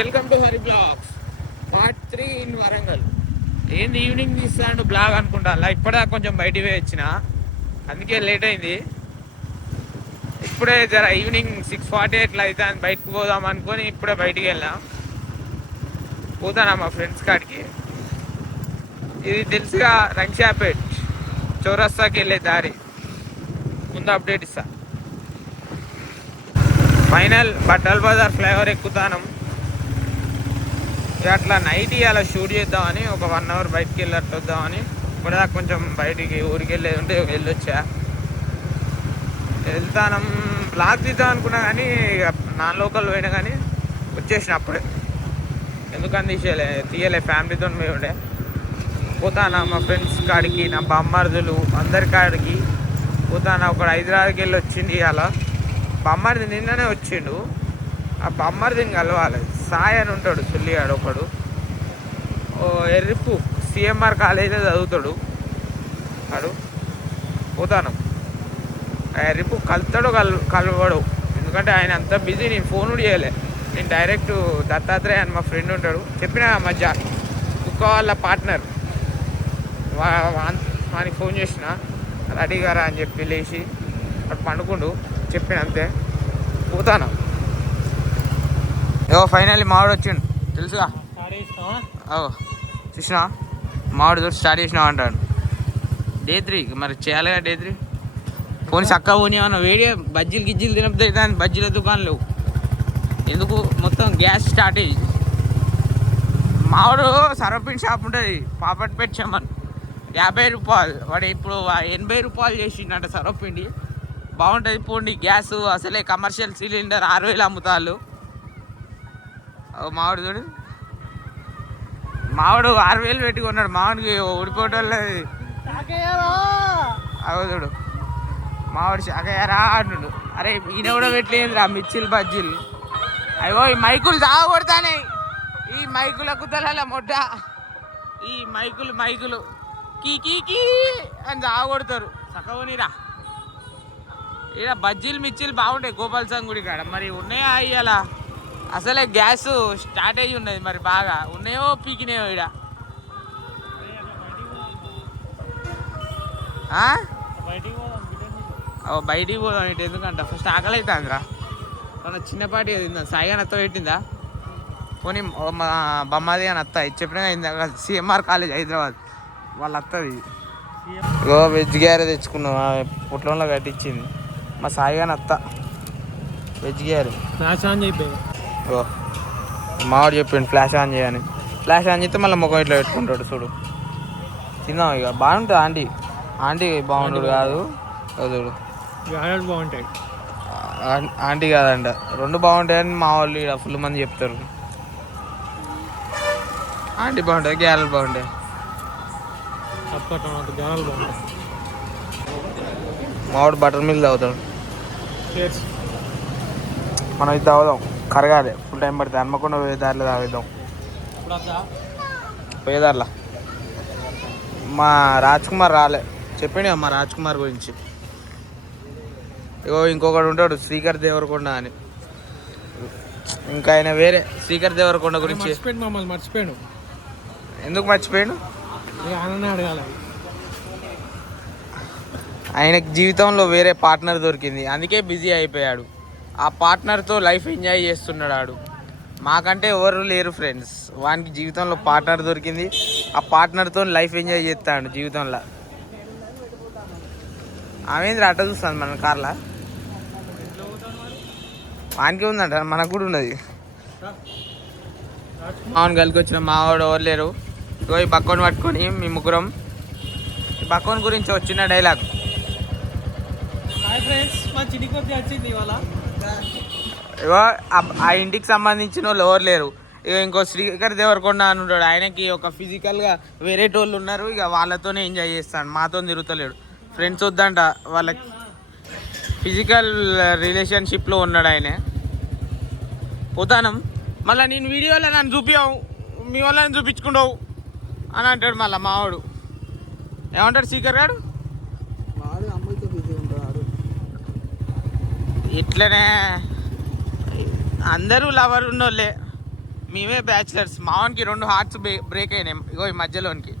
Welcome to Hari blogs part 3 in Warangal. ఏంది evening తీస్తాను blog అనుకుంటా. అలా ఇప్పుడే కొంచెం బయటికి పోయి వచ్చిన, అందుకే లేట్ అయింది. ఇప్పుడే జర ఈవినింగ్ 6:40 అట్లా అయితే బయటకు పోదాం అనుకొని ఇప్పుడే బయటికి వెళ్ళాం. పోతానా మా ఫ్రెండ్స్ కాడికి. ఇది తెలుసుగా రంక్షాపేట్ చౌరస్తాకి వెళ్ళే దారి. ముందు అప్డేట్ ఇస్తా. ఫైనల్ బట్టల్ బజార్ ఫ్లైఓవర్ ఎక్కుతాను. అట్లా నైట్ అలా షూట్ చేద్దామని ఒక 1 అవర్ బయటికి వెళ్ళట్టు వద్దామని. ఇప్పుడు కొంచెం బయటికి ఊరికి వెళ్ళేది ఉంటే వెళ్ళొచ్చా. వెళ్తాను బ్లాగ్ తీద్దాం అనుకున్నా కానీ ఇక నాన్ లోకల్ పోయినా కానీ వచ్చేసిన అప్పుడే. ఎందుకని తీయలే ఫ్యామిలీతో మేము ఉండే. పోతానా మా ఫ్రెండ్స్ కాడికి, నా బామ్మర్దులు అందరి కాడికి పోతానా. ఒకడు హైదరాబాద్కి వెళ్ళి వచ్చింది ఇవాళ. బామ్మర్ది నిన్ననే వచ్చిండు. ఆ బామ్మర్దిని కలవాలి. సాయి అని ఉంటాడు, సుల్లిగాడు ఒకడు. ఎర్రిపు సిఎంఆర్ కాలేజీలో చదువుతాడు వాడు. పోతాను ఎర్రిపు కలుతాడో కలవడు, ఎందుకంటే ఆయన అంతా బిజీ. నేను ఫోన్ కూడా చేయలే. నేను డైరెక్ట్ దత్తాత్రేయ అని మా ఫ్రెండ్ ఉంటాడు, చెప్పిన మధ్య కుక్క వాళ్ళ పార్ట్నర్ వానికి ఫోన్ చేసిన, రెడీగారా అని చెప్పి లేచి అటు పండుకుండు. చెప్పిన అంతే. పోతాను. ఏవో ఫైనల్లీ మావాడు వచ్చిండు తెలుసుగా. చూసినా మావాడు తోటి స్టార్ట్ చేసినావు అంటాడు. డే 3 మరి చేయాలిగా. డే 3 పోనీ చక్కగా పోనీ ఏమన్నా వేడి బజ్జీలు గిజ్జీలు తినకపోతే కానీ బజ్జీల దుకాణం లేవు. ఎందుకు మొత్తం గ్యాస్ స్టార్టేజ్. మావాడు సర్వపిండి షాప్ ఉంటుంది పాపట్పేట చెమ్మన్, 50 రూపాయలు. వాడు ఇప్పుడు 80 రూపాయలు చేసిండట సర్వపిండి. బాగుంటుంది పోండి. గ్యాస్ అసలే కమర్షియల్ సిలిండర్ 6,000 అమ్ముతాళ్ళు. మావాడు చూడు, మావాడు 6,000 పెట్టి కొన్నాడు. మావాడికి ఊడిపోవటం అవు చూడు, మావాడు షాకయ్యారా అంటుడు. అరే ఈయన కూడా పెట్టలేదురా మిర్చిలు బజ్జీలు. అయ్యో ఈ మైకులు తాగకూడతానే, ఈ మైకుల కుతల మొట్ట. ఈ మైకులు కీ కీ కీ అని తాగకూడతారు. చక్కవనిరా ఇక్కడ బజ్జీలు మిర్చిలు బాగుంటాయి గోపాల్ సంగ్ గుడి కాడ. మరి ఉన్నాయా అయ్యాలా? అసలే గ్యాస్ స్టార్టేజ్ ఉన్నది. మరి బాగా ఉన్నాయో పీకినాయో ఇక్కడ. బయటికి పోదాం ఇటు. ఎందుకంట ఫస్ట్ ఆకలి అవుతుందిరా. మన చిన్నపాటి సాయి అని అత్త పెట్టిందా పోనీ మా బొమ్మది అని అత్త చెప్పినా అయిందా. సిఎంఆర్ కాలేజ్ హైదరాబాద్ వాళ్ళ అత్తది. వెజ్ గ్యారే తెచ్చుకున్నాం, పుట్లంలో కట్టించింది మా సాయి అని అత్త. వెజ్ గ్యారే ఫ్లాష్ ఆన్ చెప్పి మావాడు చెప్పిండు ఫ్లాష్ ఆన్ చేయని. ఫ్లాష్ ఆన్ చేస్తే మళ్ళీ ముఖం ఇట్లా పెట్టుకుంటాడు చూడు. తిన్నాం ఇక. బాగుంటుంది ఆంటీ బాగుంటాడు కాదు చూడు. బాగుంటాయి ఆంటీ కాదంట, 2 బాగుంటాయని మా వాళ్ళు ఇక్కడ ఫుల్ మంది చెప్తారు. ఆంటీ బాగుంటుంది, గ్యారెలు బాగుంటాయి. మావాడు బటర్ మిల్క్ తాగుతాడు. మనం ఇది తాగుదాం, కరగాలి. ఫుల్ టైం పడుతుంది. హన్మకొండ పోయే దారిలో తాగుదాం. పోయేదారిలా మా రాజ్ కుమార్ రాలే, చెప్పిండు మా రాజ్ కుమార్ గురించి. ఇగో ఇంకొకడు ఉంటాడు శ్రీకర్ దేవరకొండ అని. ఇంకా ఆయన వేరే శ్రీకర్ దేవరకొండ గురించి మర్చిపోయాడు. ఎందుకు మర్చిపోయాడు? ఆయనకి జీవితంలో వేరే పార్ట్నర్ దొరికింది, అందుకే బిజీ అయిపోయాడు. ఆ పార్ట్నర్తో లైఫ్ ఎంజాయ్ చేస్తున్నాడు ఆడు. మాకంటే ఎవరు లేరు ఫ్రెండ్స్. వానికి జీవితంలో పార్ట్నర్ దొరికింది, ఆ పార్ట్నర్తో లైఫ్ ఎంజాయ్ చేస్తాడు జీవితంలో. ఆమె అట్ట చూస్తుంది మన కార్లా. వానికి ఉందంట, మనకు కూడా ఉన్నది. మామూలు కలికి వచ్చిన మావాడు ఎవరు లేరు. ఇగో ఈ బక్కోని పట్టుకొని మీ ముగ్గురం. ఈ బక్కోని గురించి వచ్చిన డైలాగ్. ఇగో ఆ ఇంటికి సంబంధించిన వాళ్ళు ఎవరు లేరు. ఇక ఇంకో శ్రీకర్ దేవరకొండ అని ఉంటాడు, ఆయనకి ఒక ఫిజికల్గా వేరే టోళ్ళు ఉన్నారు. ఇక వాళ్ళతోనే ఎంజాయ్ చేస్తాడు, మాతో తిరుగుతలేడు. ఫ్రెండ్స్ వద్దంట వాళ్ళకి, ఫిజికల్ రిలేషన్షిప్లో ఉన్నాడు ఆయన. పోతాను మళ్ళీ నేను వీడియోలో నన్ను చూపించావు, మీ వాళ్ళని చూపించుకుంటావు అని అంటాడు మళ్ళీ మావాడు. ఏమంటాడు శ్రీకర్ గారు? ఇట్లనే అందరూ లవర్ ఉన్నోళ్ళే. మేమే బ్యాచిలర్స్. మావానికి 2 హార్ట్స్ బ్రేక్ అయినాయి ఇగో ఈ మధ్యలోనికి.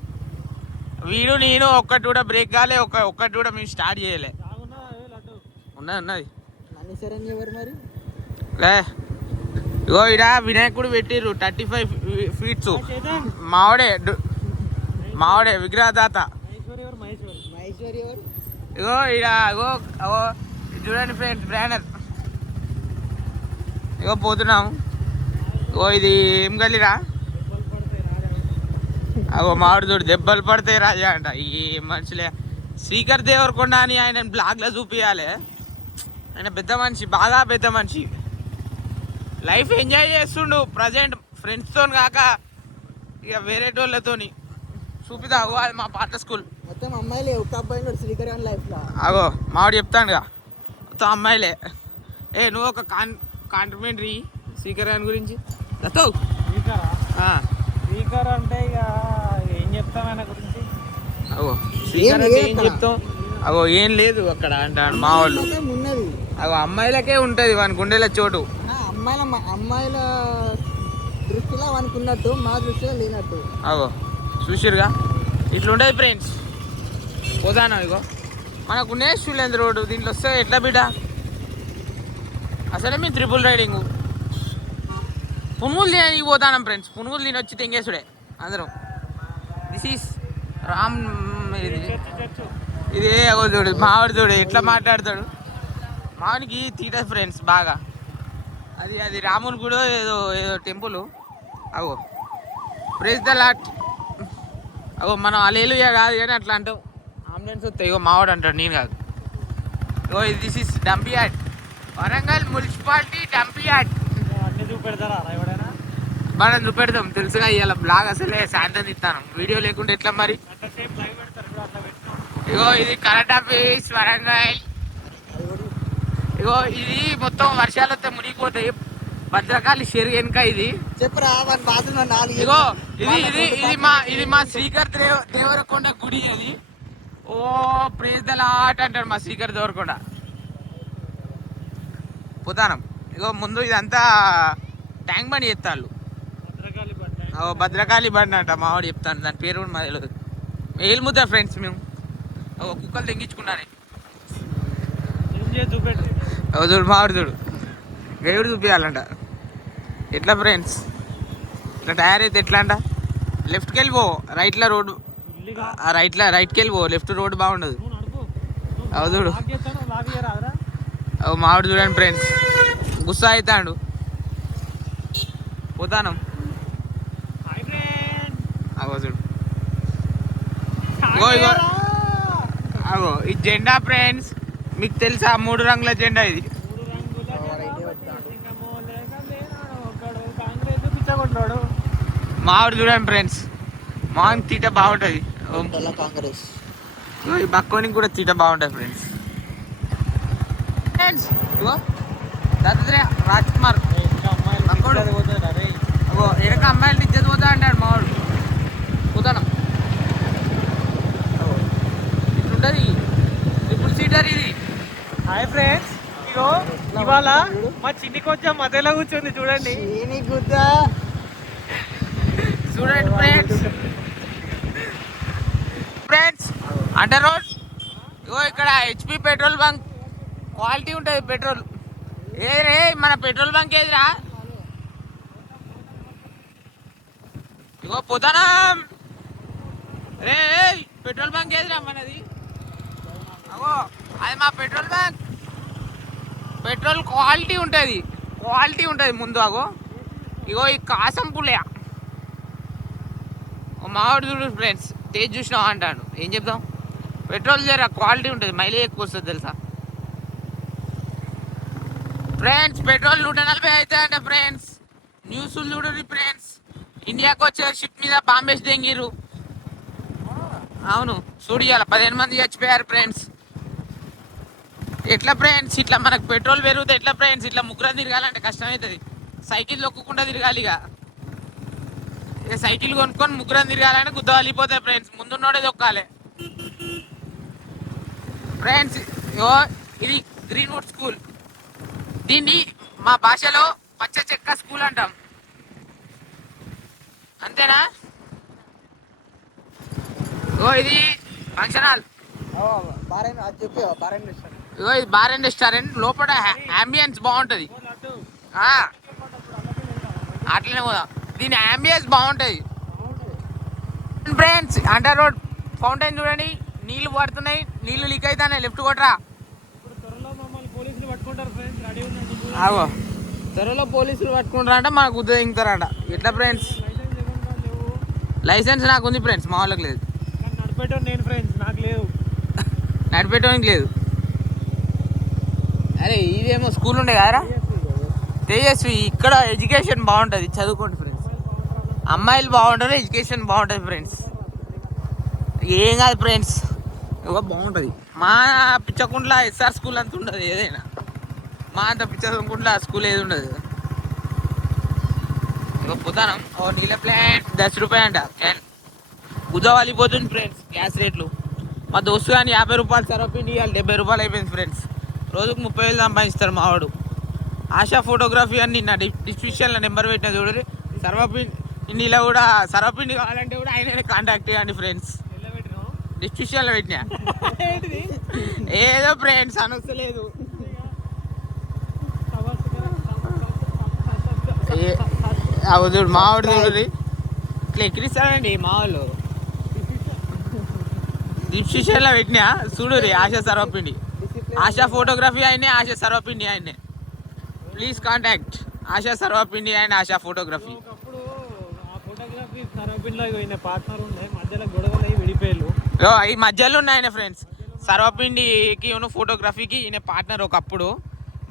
వీడు నేను ఒక్కటి కూడా బ్రేక్ కాలే, ఒక్కటి కూడా మేము స్టార్ట్ చేయలే. ఉన్నది మరి ఇగో ఇడ వినాయకుడు పెట్టిర్రు 35 ఫీట్స్. మావాడే విగ్రహదాత. ఇగో ఇడ ఇగో చూడండి ఫ్రెండ్స్ బ్యానర్. ఇగో పోతున్నాం. ఇగో ఇది ఏం గల్లీరా? అగో మామిడి చూడు, దెబ్బలు పడతాయి రాజా అంట. ఈ మనుషులే శ్రీకర్ దేవరకొండ అని ఆయన బ్లాగ్లో చూపించాలి. ఆయన పెద్ద మనిషి, బాగా పెద్ద మనిషి. లైఫ్ ఎంజాయ్ చేస్తుండు ప్రజెంట్ ఫ్రెండ్స్తో కాక ఇక వేరే వాళ్ళతోని. చూపిదావు అది మా పాత స్కూల్. మొత్తం అమ్మాయిలే, ఒక అబ్బాయి శ్రీకర్ అని లైఫ్లో. అగో మామిడి చెప్తానుగా, మొత్తం అమ్మాయిలే. నువ్వు ఒక కాంట్రిమెంటరీ శ్రీకర్ అని గురించి దత్తవు. స్పీకర్ అంటే ఇక ఏం చెప్తాం ఆయన గురించి? అగో స్పీకర్ అంటే ఏం చెప్తాం? అగో ఏం లేదు అక్కడ అంటాడు మా వాళ్ళు. అగో అమ్మాయిలకే ఉంటుంది వాని గుండెల చోటు. అమ్మాయిల దృష్టిలో వానికి ఉన్నట్టు, మా దృష్టిలో లేనట్టు. అగో చూసిరుగా, ఇట్లుంటుంది ఫ్రెండ్స్. పోదానా ఇగో మనకు నేషనల్ రోడ్డు, దీంట్లో వస్తే ఎట్లా బిడ్డ? అసలే మేము ట్రిపుల్ రైడింగ్. పునుగులు తినడానికి పోతాం ఫ్రెండ్స్. పునుగులు తిని వచ్చి తెంగేసుడే అందరం. This is Ram. ఇదే అగో చూడు మావాడు, చూడు ఎట్లా మాట్లాడతాడు. మావానికి తీట ఫ్రెండ్స్ బాగా. అది రాముని గుడి ఏదో టెంపుల్. అగో ప్రైజ్ ద లార్డ్. అగో మనం అలేలుయా కాదు కానీ అట్లా అంటాం. అంబులెన్స్ వస్తాయి. ఇగో మావాడు అంటాడు, నేను కాదు. ఇగో this is dump yard, Warangal municipality dump yard. అన్ని చూపెడతారా ఎవడైనా? మనం చూపెడతాం తెలుసుగా. ఇవాళ బ్లాగ్ అసలే శాంతం ఇస్తాను, వీడియో లేకుండా ఎట్లా మరి. ఇగో ఇది కరెంట్ ఆఫీస్ వరంగల్. ఇగో ఇది మొత్తం వర్షాలు వస్తే మునిగిపోతాయి. భద్రకాళి చెరువు వెనుక ఇది. చెప్పరా ఇగో ఇది మా శ్రీకర్ దేవరకొండ గుడి. అది ఓ ప్రైజ్ ద లార్డ్ అంటాడు మా శ్రీకర్ దేవరకొండ. పుతానం. ఇగో ముందు ఇదంతా ట్యాంక్ బండి చెప్తాళ్ళు. భద్రకాళి బండి అంట మావాడు చెప్తాను. దాని పేరు కూడా మాది తెలియదు. ఏలుముద్దా ఫ్రెండ్స్ మేము. కుక్కలు తెంగించుకున్నాను. చూడు మావాడు చూడు, గైడు చూపించాలంట. ఎట్లా ఫ్రెండ్స్ ఇట్లా తయారైతే ఎట్లా అంట? లెఫ్ట్కి వెళ్ళిపో, రైట్లో రోడ్డు, రైట్కి వెళ్ళిపో, లెఫ్ట్ రోడ్డు బాగుండదు. అవు చూడు, మావాడు చూడండి ఫ్రెండ్స్, గుస్సా అవుతాడు. పోతాను. అగో చూడు, అగో ఈ జెండా ఫ్రెండ్స్ మీకు తెలుసా? 3 రంగుల జెండా ఇది. మావాడు చూడండి ఫ్రెండ్స్, మావానికి తీట బాగుంటుంది. కాంగ్రెస్ ఈ బక్కోనికి కూడా తీట బాగుంటుంది ఫ్రెండ్స్. ఫ్రెండ్స్ ఇగో దత్తాత్రేయ రాజ్ కుమార్ వెనక అమ్మాయిలు ఇచ్చేది పోతా అంటాడు మావాడు. పోతాను. ఇట్లుంటుంది ట్రిపుల్ సీటర్ ఇది. హాయ్ ఫ్రెండ్స్, ఇగో ఇవాళ మా చిన్ని కొంచెం మధ్యలో కూర్చొని చూడండి. చూడండి ఫ్రెండ్స్ అండర్ రోడ్. ఇగో ఇక్కడ HP పెట్రోల్ బంక్ క్వాలిటీ ఉంటుంది పెట్రోల్. రే మన పెట్రోల్ బంక్ ఏదిరా? ఇగో పోతానా రే, పెట్రోల్ బంక్ ఏదిరా మనది? అగో అది మా పెట్రోల్ బంక్. పెట్రోల్ క్వాలిటీ ఉంటుంది ముందు. అగో ఇగో ఈ కాసం పుల్లయా మావాడు చూడు ఫ్రెండ్స్, టేస్ట్ చూసినావా అంటాడు. ఏం చెప్తాం, పెట్రోల్ జర క్వాలిటీ ఉంటుంది, మైలేజ్ ఎక్కువ వస్తుంది తెలుసా ఫ్రెండ్స్. పెట్రోల్ 140 అయితే అంట ఫ్రెండ్స్. న్యూస్ చూడండి ఫ్రెండ్స్, ఇండియాకి వచ్చే షిప్ మీద బాంబేసి దెంగిరు. అవును చూడు, ఇవాళ 15 మంది చచ్చిపోయారు ఫ్రెండ్స్. ఎట్లా ఫ్రెండ్స్ ఇట్లా మనకు పెట్రోల్ పెరుగుతుంది ఎట్లా ఫ్రెండ్స్? ఇట్లా ముగ్గురం తిరగాలంటే కష్టమవుతుంది. సైకిల్ తొక్కకుండా తిరగాలి. ఇక సైకిల్ కొనుక్కొని ముగ్గురం తిరగాలంటే గుద్ద వలిపోతాయి ఫ్రెండ్స్. ముందున్నోడే తొక్కాలి ఫ్రెండ్స్. ఇది గ్రీన్వుడ్ స్కూల్. దీన్ని మా భాషలో పచ్చ చెక్క స్కూల్ అంటాం. అంతేనా? ఓ ఇది ఫంక్షన్ హాల్. ఇగో ఇది బార్ అండ్ రెస్టారెంట్. లోపల అంబియన్స్ బాగుంటది. అట్లనే పోదాం. దీని అంబియన్స్ బాగుంటది ఫ్రెండ్స్. అండర్ రోడ్ ఫౌంటైన్ చూడండి, నీళ్లు పడుతున్నాయి, నీళ్లు లీక్ అవుతాయి. లెఫ్ట్ కొట్టరా. ఆగో త్వరలో పోలీసులు పట్టుకుంటారంట, మనకు ఉద్యోగించారంట. ఎట్లా ఫ్రెండ్స్? లైసెన్స్ నాకు ఉంది ఫ్రెండ్స్, మా వాళ్ళకి లేదు. నడిపెట్టడానికి లేదు. అరే ఇదేమో స్కూల్ ఉండే కదరా తేజస్వి. ఇక్కడ ఎడ్యుకేషన్ బాగుంటుంది, చదువుకోండి ఫ్రెండ్స్. అమ్మాయిలు బాగుంటారు, ఎడ్యుకేషన్ బాగుంటుంది ఫ్రెండ్స్. ఏం కాదు ఫ్రెండ్స్, బాగుంటుంది. మా పిచ్చకుంట్ల ఎస్ఆర్ స్కూల్ అంత ఉండదు ఏదైనా. మా అంత పిచ్చకుంట్ల స్కూల్ ఏది ఉండదు. పోతాను. ఓ నీళ్ళ ప్లాంట్ 10 రూపాయలు అంట క్యాన్. గుజవాలిపోతుంది ఫ్రెండ్స్ గ్యాస్ రేట్లు. మా దోస్తు కానీ 50 రూపాయలు సరపిండి, వాళ్ళు 70 రూపాయలు అయిపోయింది ఫ్రెండ్స్. రోజుకు 30,000 సంపాదిస్తారు మావాడు. ఆశా ఫోటోగ్రఫీ అని నిన్న డిస్క్రిప్షన్లో నెంబర్ పెట్టిన చూడండి. సర్వపిండిలో కూడా సర్వపిండి కావాలంటే కూడా ఆయననే కాంటాక్ట్ చేయండి ఫ్రెండ్స్. డిస్క్రిప్షన్లో పెట్టినా. ఏదో ఫ్రెండ్స్ అనొస్తలేదు. చూడు మావాడు చూడండి ఇట్లా ఎక్కిరిస్తారండి మా వాళ్ళు. డిస్క్రిప్షన్లో పెట్టినా చూడురి. ఆశా సర్వపిండి, ఆశా ఫోటోగ్రఫీ అయినే, ఆశా సర్వపిండి అయినే. Please contact Asha Sarvapindi and Asha photography. ఈ మధ్యలో ఉన్నాయన ఫ్రెండ్స్. సర్వపిండికి ఫోటోగ్రఫీకి ఈయన పార్ట్నర్. ఒకప్పుడు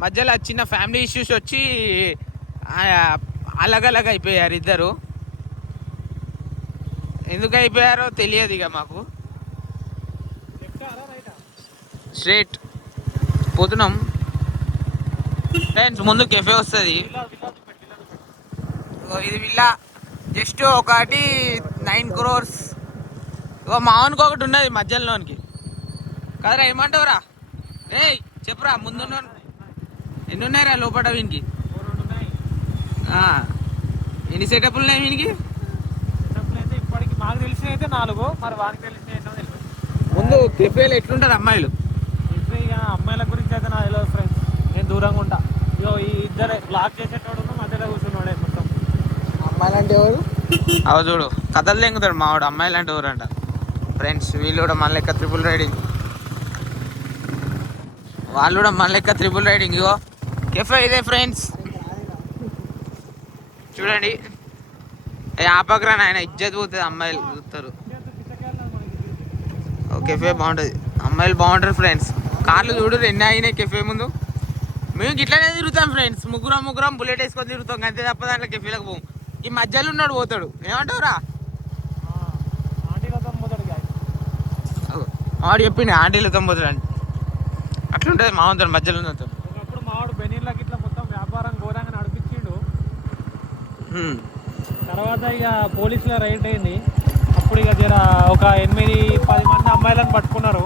మధ్యలో చిన్న ఫ్యామిలీ ఇష్యూస్ వచ్చి అలగలగా అయిపోయారు ఇద్దరు. ఎందుకు అయిపోయారో తెలియదు ఇక మాకు. స్ట్రేట్ పోతున్నాం ఫ్రెండ్స్. ముందు కెఫే వస్తుంది. ఇది విల్లా జస్ట్ ఒకటి 9 crores. మావనికి ఒకటి ఉన్నది మధ్యలోనికి కదరా. ఏమంటావురా? రే చెప్పురా. ముందు ఎన్ని ఉన్నాయిరా లోపల వీనికి? ఎన్ని సెటప్లు ఉన్నాయి వీనికి? ఇప్పటికి మాకు తెలిసిన అయితే 4, మరి వారికి తెలిసిన ముందు కెఫేలు ఎట్లుంటారు అమ్మాయిలు? అమ్మాయిల గురించి అయితే నాకు తెలియదు ఫ్రెండ్స్, నేను దూరంగా ఉంటా. ఇగో ఈ ఇద్దరే బ్లాక్ చేసేటోడు మధ్యలో కూర్చున్నాడే మొత్తం. అమ్మాయిలు అంటే ఎవరు? అవి చూడు కథలు తెంగుతాడు మావాడు. అమ్మాయిలు అంటే ఎవరు అంట ఫ్రెండ్స్. వీళ్ళు కూడా మన లెక్క ట్రిపుల్ రైడింగ్, వాళ్ళు కూడా మన లెక్క ట్రిపుల్ రైడింగ్. ఇగో కెఫే ఇదే ఫ్రెండ్స్ చూడండి. ఆపకరా ఆయన ఇజ్జత్ పోతుంది, అమ్మాయిలు చూస్తారు. కెఫే బాగుంటుంది, అమ్మాయిలు బాగుంటారు ఫ్రెండ్స్. కార్లు చూడు ఎన్ని అయినాయి కెఫే ముందు. మేము ఇట్లానే తిరుగుతాం ఫ్రెండ్స్. ముగ్గురం బుల్లెట్ వేసుకొని తిరుగుతాం అంతే తప్ప దాంట్లో కెఫేలకు పోం. ఈ మధ్యలో ఉన్నాడు పోతాడు. ఏమంటావురా? మావాడు చెప్పిండి ఆంటీలతో పోతాడు అని. అట్లుంటుంది మావంతో మధ్యలో ఉన్నతో. ఒకప్పుడు మావాడు బెనీర్లకి ఇట్లా మొత్తం వ్యాపారం ఘోరంగా నడిపించిండు. తర్వాత ఇక పోలీసుల రైడ్ అయింది. అప్పుడు ఇక జర ఒక 8-10 మంది అమ్మాయిలను పట్టుకున్నారు.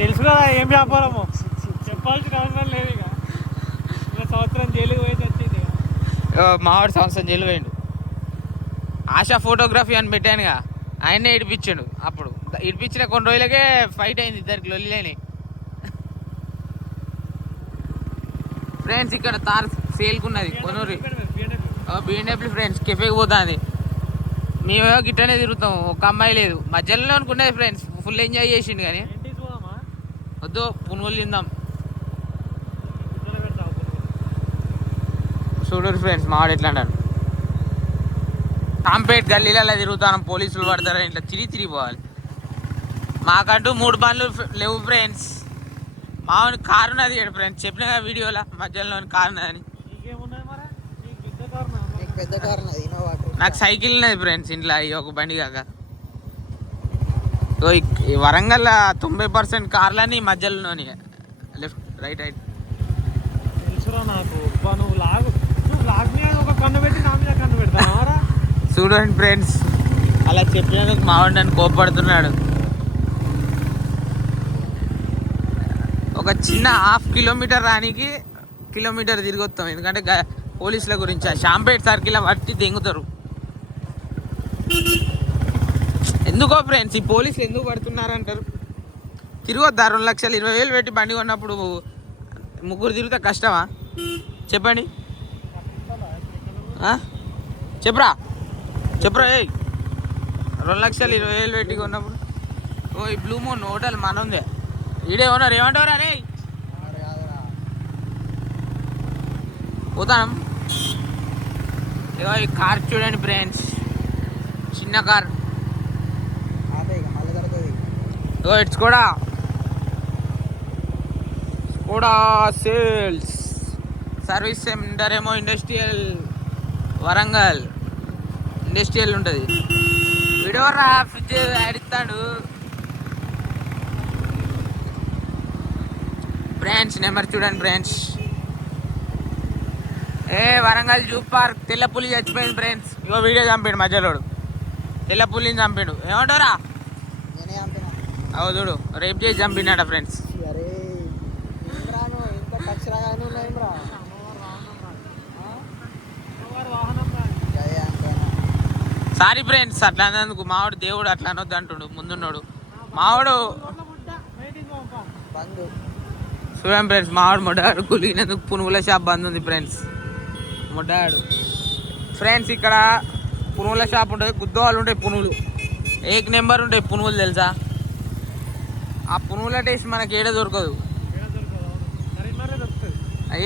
తెలుసు కదా ఏం వ్యాపారమో, చెప్పాల్సిన అవసరం లేదు. ఇక సంవత్సరం జైలుకి పోయి వచ్చింది. మావాడు సంవత్సరం జైలు పోయిండు. ఆశా ఫోటోగ్రఫీ అని పెట్టానుగా, ఆయన్నే ఇడిపించాడు. అప్పుడు ఇడిపించిన కొన్ని రోజులకే ఫైట్ అయింది ఇద్దరికి, లొల్లిలేని ఫ్రెండ్స్. ఇక్కడ తార్ సేల్కున్నది కొనూరి BMW ఫ్రెండ్స్. కెఫేకి పోతుంది. మేమేమో గిట్టనే తిరుగుతాం. ఒక అమ్మాయి లేదు మధ్యలో అనుకున్నది ఫ్రెండ్స్. ఫుల్ ఎంజాయ్ చేసిండు కానీ వద్దు పునుగోలు తిందాం. చూడరు ఫ్రెండ్స్ మావాడు ఎట్లా అంటాను. కాంపేట్ గల్లీలలో తిరుగుతాను, పోలీసులు పడతారని ఇట్లా తిరిగిపోవాలి. మాకంటూ 3 బండ్లు లేవు ఫ్రెండ్స్. మావాడి కారు ఉన్నది ఫ్రెండ్స్, చెప్పిన కదా వీడియోలో మధ్యలో కారు ఉన్నదని. నాకు సైకిల్ ఉన్నది ఫ్రెండ్స్ ఇంట్లో, ఒక బండి కాక. వరంగల్ 90% కార్లని మధ్యలోని లెఫ్ట్ రైట్ తెలుసురా నాకు. నువ్వు లాగ్ మీద ఒక కన్ను పెట్టి నా మీద కన్ను పెడతావా? చూడండి ఫ్రెండ్స్, అలా చెప్పినందుకు మావాడు నన్ను కోపడుతున్నాడు. ఒక చిన్న 1/2 కిలోమీటర్ రానికి కిలోమీటర్ తిరిగి వస్తాం. ఎందుకంటే పోలీసుల గురించి షాంపేట్ సర్కిల్ పట్టి దెంగుతారు. ఎందుకో ఫ్రెండ్స్ ఈ పోలీసులు ఎందుకు పడుతున్నారంటారు? తిరగొద్దా 2,20,000 పెట్టి బండి కొన్నప్పుడు ముగ్గురు తిరిగితే కష్టమా చెప్పండి? చెప్పురా ఏ 2,20,000 పెట్టి కొన్నప్పుడు ఓ ఈ బ్లూ మూన్ హోటల్ మన ఉందే ఈడే ఉన్నారు ఏమంటారా రే పోతాం. ఇగో ఈ కార్ చూడండి ఫ్రెండ్స్, చిన్న కార్. ఇగో ఇట్స్ కూడా సేల్స్ సర్వీస్ సెంటర్ ఏమో ఇండస్ట్రియల్ వరంగల్ ఇండస్ట్రియల్ ఉంటుంది. విడవరా ఫ్రిడ్జ్ ఆడిస్తాడు ఫ్రెండ్స్. నెంబర్ చూడండి ఫ్రెండ్స్. వరంగల్ జూ పార్క్ తెల్లపులి చచ్చిపోయింది ఫ్రెండ్స్. ఇగో వీడియో చంపాడు మధ్యలోడు, తెల్లపులిని చంపాడు. ఏమంటారా? అవు చూడు రేపు చేసి చంపినాడ ఫ్రెండ్స్. సారీ ఫ్రెండ్స్ అట్లా అన్నందుకు. మావాడు దేవుడు అట్లా అనొద్దు అంటుండు ముందున్నాడు మావాడు. చూడండి ఫ్రెండ్స్, మావాడు మొడ్డాడు కులిగినందుకు పునుగుల షాప్ బంద్ ఉంది ఫ్రెండ్స్. మొడ్డాడు ఫ్రెండ్స్, ఇక్కడ పునుగుల షాప్ ఉంటుంది, గుద్దవాళ్ళు ఉంటాయి పునుగులు, ఏక్ నెంబర్ ఉంటాయి పునుగులు తెలుసా? ఆ పునుగుల టేస్ట్ మనకి ఏడ దొరకదు.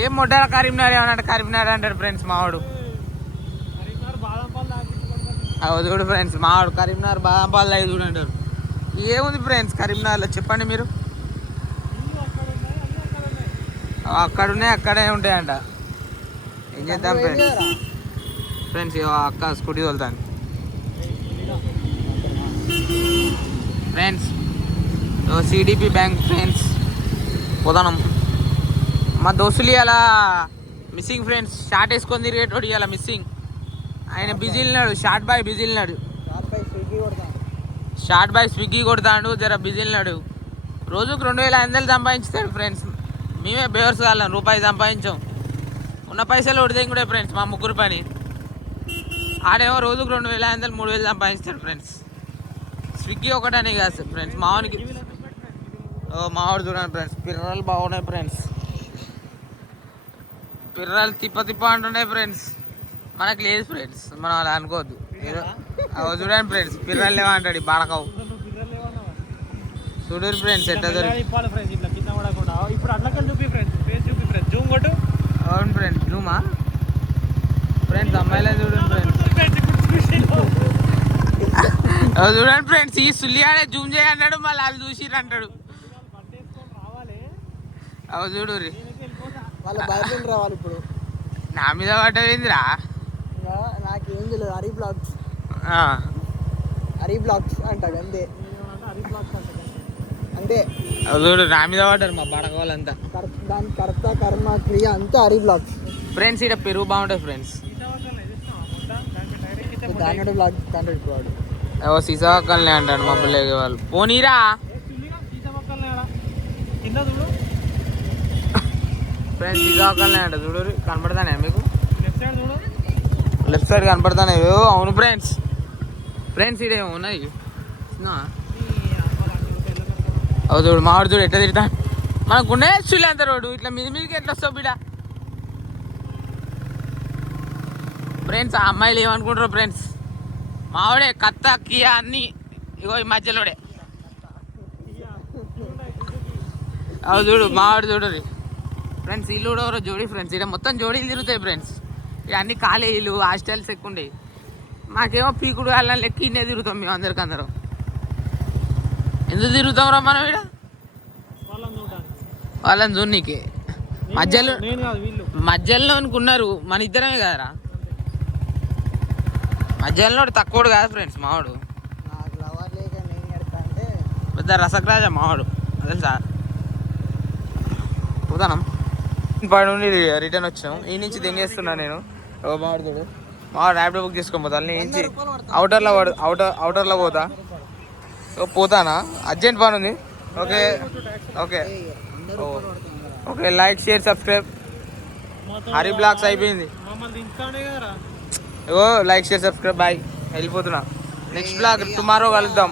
ఏం మొడ్డాడు కరీంనగర్ ఏమన్నా కరీంనగర్ అంటాడు ఫ్రెండ్స్ మావాడు. అవి చూడు ఫ్రెండ్స్, మావాడు కరీంనగర్ బాదం పాలు తాగి చూడంటారు. ఏముంది ఫ్రెండ్స్ కరీంనగర్లో చెప్పండి మీరు? అక్కడ ఉన్నాయి అక్కడే ఉంటాయంట. ఏం చేద్దాం ఫ్రెండ్స్? అక్క స్కూటీ తోలుతాను ఫ్రెండ్స్. సిడిపి బ్యాంక్ ఫ్రెండ్స్ పోతాం. మా దోస్తులు ఇలా మిస్సింగ్ ఫ్రెండ్స్. షార్ట్ వేసుకొని తిరిగేటోడు ఇలా మిస్సింగ్. ఆయన బిజీ వెళ్ళినాడు, షార్ట్ బాయ్ బిజీ వెళ్ళినాడు. షార్ట్ బాయ్ స్విగ్గీ కొడతాడు, జర బిజీ వెళ్ళినాడు. రోజుకు 2,500 సంపాదించుతాడు ఫ్రెండ్స్. మేమే బేవర్స్ వాళ్ళం, రూపాయి సంపాదించాం. ఉన్న పైసలు ఉడితే కూడా ఫ్రెండ్స్ మా ముగ్గురు పని. ఆడేమో రోజుకు 2,500 3,000 సంపాదిస్తాడు ఫ్రెండ్స్. స్విగ్గీ ఒకటనే కాదు ఫ్రెండ్స్ మావానికి. మావాడు చూడండి ఫ్రెండ్స్, పిర్రలు బాగున్నాయి ఫ్రెండ్స్. పిర్రలు తిప్ప అంటున్నాయి ఫ్రెండ్స్. మనకు లేదు ఫ్రెండ్స్, మనం అలా అనుకోవద్దు. చూడండి ఫ్రెండ్స్, పిర్రలు లేవంటాడు బాడకావు. చూడరు ఫ్రెండ్స్ ఎట్లా అవును ఫ్రెండ్స్. జూమా ఫ్రెండ్స్, అమ్మాయిలే చూడండి ఫ్రెండ్స్. చూడండి ఫ్రెండ్స్, ఈ సుల్లియాడే జూమ్ చేయన్నాడు, మళ్ళీ వాళ్ళు చూసిర్రు అంటాడు. అవి చూడు ఇప్పుడు నా మీద పడ్డవేందిరా? నాకేం తెలియదు. హరి బ్లాగ్స్ అంటాడు అంతే. అంతే చూడు నా మీద పడ్డారు మా బడక వాళ్ళంతా. దాని కర్త కర్మ క్రియ అంతా హరి బ్లాగ్స్ ఫ్రెండ్స్. ఇక్కడ పెరుగు బాగుంటుంది ఫ్రెండ్స్. దాని బ్లాగ్ కంటెంట్ వాడు సీసాకల్ని అంటాడు మా పిల్లకి వాళ్ళు. పోనీరా ఫ్రెండ్స్, సీసాకల్ని అంట. చూడు కనపడతానే మీకు లెఫ్ట్ సైడ్ కనపడతానే. అవును ఫ్రెండ్స్. ఫ్రెండ్స్ ఇడేమో ఉన్నాయి అవు చూడు మావాడు చూడు ఎట్లా తిడతా. మనకు ఉండే చూలే అంత రోడ్డు ఇట్లా మీదికి ఎట్లా వస్తావు బిడ్డ? ఫ్రెండ్స్ ఆ అమ్మాయిలు ఏమనుకుంటారు ఫ్రెండ్స్? మావాడే కత్త కియా అన్ని ఇగో ఈ మధ్యలోడే. అవు చూడు మావాడు చూడు ఫ్రెండ్స్. ఇల్లు కూడా ఎవరో జోడీ ఫ్రెండ్స్. ఇక్కడ మొత్తం జోడీలు తిరుగుతాయి ఫ్రెండ్స్. ఇక అన్ని కాలేజీలు హాస్టల్స్ ఎక్కువ ఉండేవి. మాకేమో పీకుడు వాళ్ళని లెక్క ఇన్నే తిరుగుతాం మేము అందరికందరం. ఎందుకు తిరుగుతాం రా మనం ఇక్కడ? వాళ్ళని చూడనీకి. మధ్యలో అనుకున్నారు మన ఇద్దరమే కదరా. మధ్యలో తక్కువడు కాదు ఫ్రెండ్స్ మావాడు. పెద్ద రసక్రాజా మావాడు తెలుసా. పోతానం పడి నుండి రిటర్న్ వచ్చాం. ఈ నుంచి దెంగేస్తున్నా నేను. మావాడు చూడు మావాడు ర్యాపిడో బుక్ చేసుకొని పోతా. నుంచి అవుటర్లో పోతా. పోతానా? అర్జెంట్ పని ఉంది. Okay okay okay. Like share subscribe. Hari blogs అయిపోయింది. Like share subscribe. బాయ్, వెళ్ళిపోతున్నా. నెక్స్ట్ బ్లాగ్ టుమారో కలుద్దాం.